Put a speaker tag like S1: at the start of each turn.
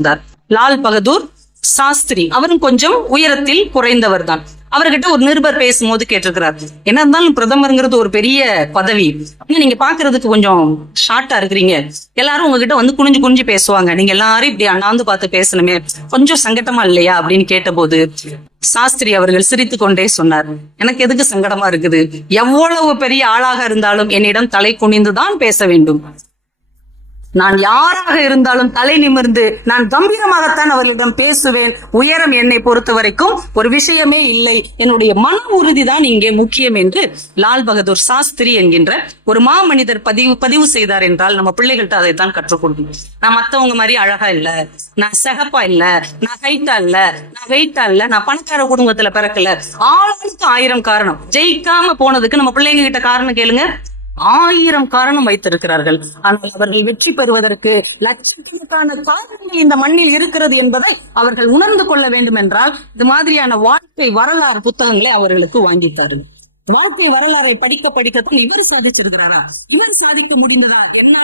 S1: இருந்தார் லால் பகதூர் சாஸ்திரி. அவரும் கொஞ்சம் உயரத்தில் குறைந்தவர் தான் அவர்கிட்ட ஒரு நிருபர் பேசும்போது கேட்டிருக்கிறார். என்ன இருந்தாலும் பிரதமருங்கிறது ஒரு பெரிய பதவி. நீங்க பாக்குறதுக்கு கொஞ்சம் ஷார்ட்டா இருக்கிறீங்க. எல்லாரும் உங்ககிட்ட வந்து குனிஞ்சு குனிஞ்சு பேசுவாங்க. நீங்க எல்லாரும் இப்படி அண்ணாந்து பார்த்து பேசணுமே. கொஞ்சம் சங்கடமா இல்லையா? அப்படின்னு கேட்டபோது சாஸ்திரி அவர்கள் சிரித்து கொண்டே சொன்னார். எனக்கு எதுக்கு சங்கடமா இருக்குது? எவ்வளவு பெரிய ஆளாக இருந்தாலும் என்னிடம் தலை குனிந்துதான் பேச வேண்டும். நான் யாராக இருந்தாலும் தலை நிமிர்ந்து நான் கம்பீரமாகத்தான் அவர்களிடம் பேசுவேன். உயரம் என்னை பொறுத்த வரைக்கும் ஒரு விஷயமே இல்லை. என்னுடைய மன உறுதிதான் இங்கே முக்கியம் என்று லால் பகதூர் சாஸ்திரி என்கின்ற ஒரு மாமனிதர் பதிவு பதிவு செய்தார் என்றால் நம்ம பிள்ளைகள்ட்ட அதைத்தான் கற்றுக் கொடுக்கணும். நான் மத்தவங்க மாதிரி அழகா இல்ல நான் சிகப்பா இல்ல நான் ஹைட்டா இல்ல நான் வெயிட்டா இல்ல நான் பணக்கார குடும்பத்துல பிறக்கல. ஆளுக்கு ஆயிரம் காரணம். ஜெயிக்காம போனதுக்கு நம்ம பிள்ளைங்க கிட்ட காரணம் கேளுங்க. ஆயிரம் காரணம் வைத்திருக்கிறார்கள். ஆனால் அவர்கள் வெற்றி பெறுவதற்கு லட்சக்கணக்கான காரணங்கள் இந்த மண்ணில் இருக்கிறது என்பதை அவர்கள் உணர்ந்து கொள்ள வேண்டும் என்றால் இது மாதிரியான வாழ்க்கை வரலாறு புத்தகங்களை அவர்களுக்கு வாங்கித்தார்கள் வாழ்க்கை வரலாறை படிக்க படிக்கத்தான் இவர் சாதிச்சிருக்கிறாரா? இவர் சாதிக்க முடிந்ததா? என்ன